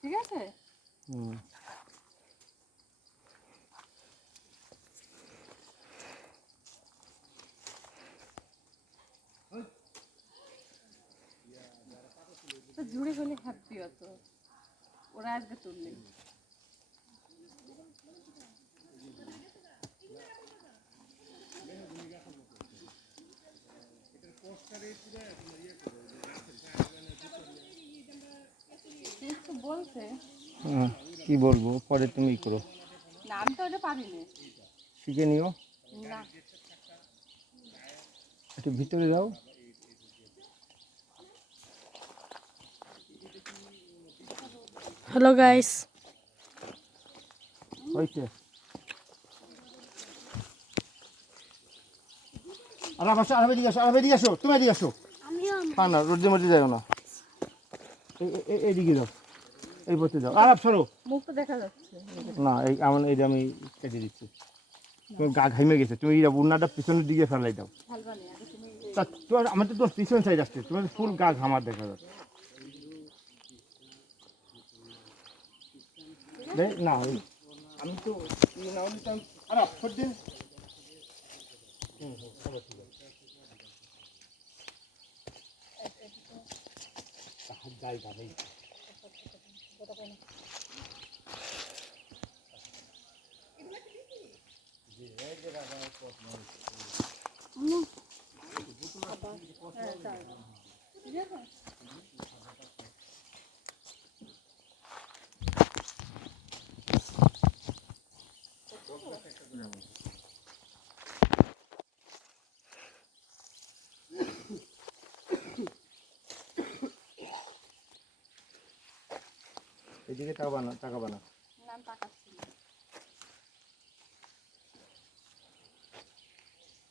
ঠিক আছে। তো জুড়ে হলে হ্যাপি হতো, ওরা আসবে তুললে। বলছে কি বলবো, পরে তুমি করো। না আমি তো ওটা পারি না, শিখে নিও। না একটু ভিতরে যাও। হ্যালো গাইস, হয়েছে। আরে আসো, তুমি এদিকে আসো। হ্যাঁ না, রোদ্রের মধ্যে যাও না, এইদিকে যাও, এই পথে যাও। আর সরো, মুখ তো দেখা যাচ্ছে না এই আমার এই যে আমি কেটে দিচ্ছি। তুমি গা ঘাইমে গেছে, তুমি এই উন্নাটা পিছনের দিকে ফেলাই দাও। ভালবানি আগে তুমি তোমার আমার তো তোমার পিছন সাইড আসছে, তোমার ফুল গা ঘামার দেখা যাচ্ছে। না আমি তো না নিতাম। আর আফর দিন যাই গাড়ি এদিকে টাকা বানা নাম তাকাচ্ছি।